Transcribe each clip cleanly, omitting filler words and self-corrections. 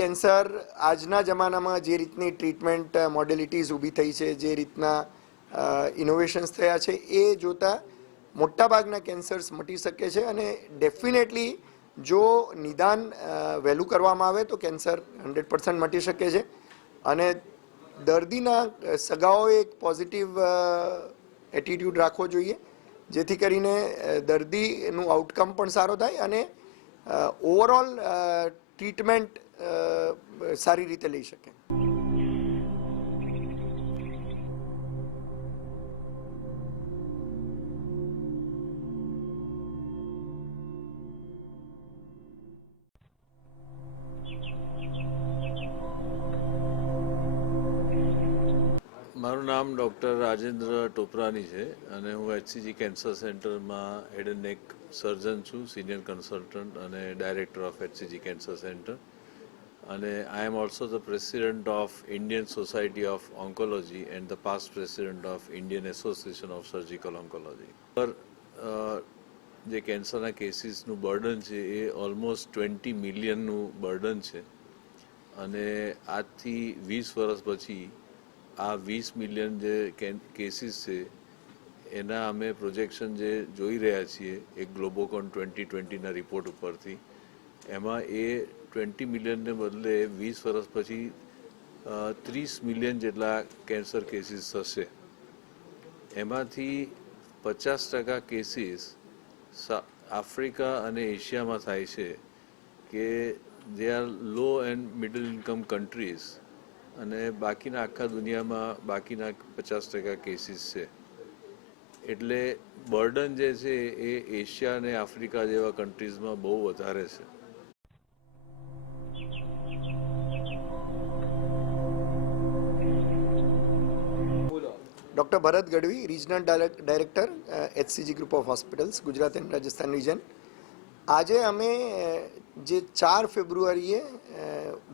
Cancer આજના જમાનામાં જે રીતની ટ્રીટમેન્ટ મોડેલિટીઝ ઊભી થઈ છે, જે રીતના ઇનોવેશન્સ થયા છે, એ જોતાં મોટાભાગના કેન્સર્સ મટી શકે છે અને ડેફિનેટલી જો નિદાન વહેલું કરવામાં આવે તો કેન્સર 100% મટી શકે છે. અને દર્દીના સગાઓએ એક પોઝિટિવ એટીટ્યૂડ રાખવો જોઈએ, જેથી કરીને દર્દીનું આઉટકમ પણ સારો થાય અને ઓવરઓલ ટ્રીટમેન્ટ સારી રીતે લઈ શકે. મારું નામ ડૉક્ટર રાજેન્દ્ર ટોપરાની છે અને હું HCG કેન્સર સેન્ટરમાં હેડ એન્ડ નેક સર્જન છું, સિનિયર કન્સલ્ટન્ટ અને director of HCG cancer centre. અને I am also the president of Indian society of oncology and the past president of Indian association of surgical oncology. પર જે કેન્સરના કેસીસનું burden છે એ almost 20 મિલિયનનું burden છે અને આજથી 20 વર્ષ પછી આ 20 મિલિયન જે કેસીસ છે એના અમે પ્રોજેક્શન જે જોઈ રહ્યા છીએ એક ગ્લોબોકોન 2020ના રિપોર્ટ ઉપરથી, એમાં એ 20 મિલિયનને બદલે 20 વર્ષ પછી 30 મિલિયન જેટલા કેન્સર કેસીસ થશે. એમાંથી 50% કેસીસ આફ્રિકા અને એશિયામાં થાય છે કે they are low and middle income countries, અને બાકીના આખા દુનિયામાં બાકીના 50% કેસીસ છે. એટલે બર્ડન જે છે એ એશિયા અને આફ્રિકા જેવા કન્ટ્રીઝમાં બહુ વધારે છે. Doctor Bharat Gadhvi, regional director HCG group of hospitals, Gujarat and Rajasthan region. આજે અમે જે 4 ફેબ્રુઆરીએ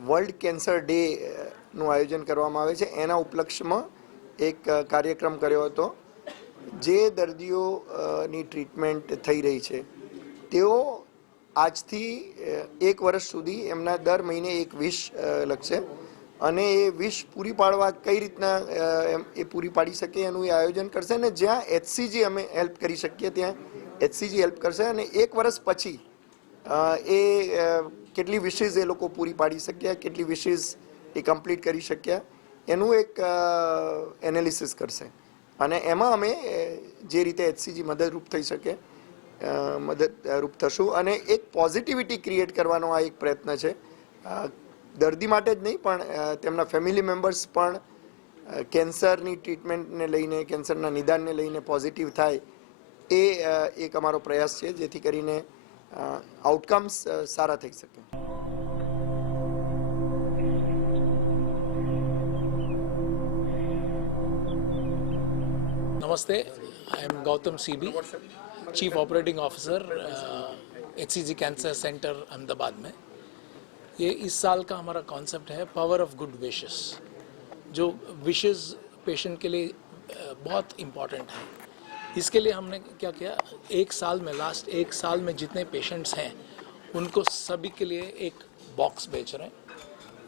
વર્લ્ડ કેન્સર ડેનું આયોજન કરવામાં આવે છે એના ઉપલક્ષમાં એક કાર્યક્રમ કર્યો હતો. જે દર્દીઓની ટ્રીટમેન્ટ થઈ રહી છે તેઓ આજથી 1 વર્ષ સુધી એમના દર મહિને એક વિશ લખશે અને એ વિશ પૂરી પાડવા કઈ રીતના એ પૂરી પાડી શકે એનું એ આયોજન કરશે. અને જ્યાં HCG અમે હેલ્પ કરી શકીએ ત્યાં HCG હેલ્પ કરશે અને 1 વર્ષ પછી એ કેટલી વિશેષ એ લોકો પૂરી પાડી શક્યા, કેટલી વિશેષ એ કમ્પ્લીટ કરી શક્યા એનું એક એનાલિસિસ કરશે. અને એમાં અમે જે રીતે HCG મદદરૂપ થઈ શકે મદદરૂપ થશું. અને એક પોઝિટિવિટી ક્રિએટ કરવાનો આ એક પ્રયત્ન છે. દર્દી માટે જ નહીં પણ તેમના ફેમિલી મેમ્બર્સ પણ કેન્સરની ટ્રીટમેન્ટને લઈને, કેન્સરના નિદાનને લઈને પોઝિટિવ થાય એ એક અમારો પ્રયાસ છે, જેથી કરીને આઉટકમ્સ સારા થઈ શકે. नमस्ते, I am Gautam CB, chief operating officer HCG cancer centre Ahmedabad में. ये इस साल का हमारा कॉन्सेप्ट है पावर ऑफ गुड विशेस. जो विशेस पेशेंट के लिए बहुत इम्पॉर्टेंट है. इसके लिए हमने क्या किया, लास्ट एक साल में जितने पेशेंट्स हैं उनको सभी के लिए एक बॉक्स बेच रहे हैं.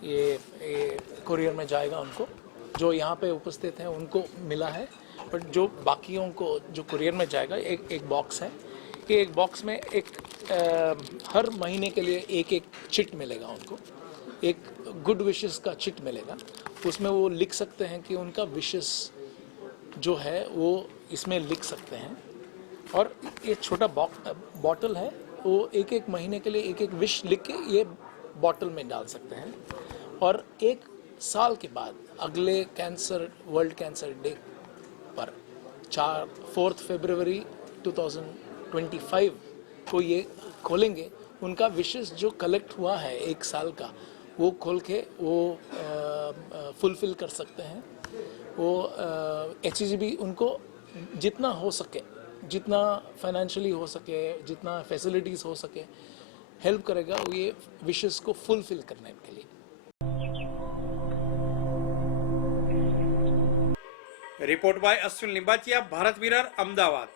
ये कुरियर में जाएगा उनको, जो यहाँ पे उपस्थित हैं उनको मिला है, बट जो बाकियों को जो कुरियर में जाएगा एक बॉक्स है कि एक बॉक्स में एक हर महीने के लिए एक चिट मिलेगा उनको, एक गुड विशेस का चिट मिलेगा. उसमें वो लिख सकते हैं कि उनका विशेस जो है वो इसमें लिख सकते हैं. और ये छोटा बॉटल है, वो एक महीने के लिए एक विश लिख के ये बॉटल में डाल सकते हैं. और 1 साल के बाद अगले वर्ल्ड कैंसर डे पर 4 फरवरी 2025 को ये खोलेंगे. उनका विशेष जो कलेक्ट हुआ है 1 साल का वो खोल के वो फुलफिल कर सकते हैं. वो HCG भी उनको जितना हो सके, जितना फाइनेंशियली हो सके, जितना फैसिलिटीज़ हो सके हेल्प करेगा ये विशेष को फुलफिल करने के लिए. Report by Ashwin Limbachiya, Bharat mirror, Ahmedabad.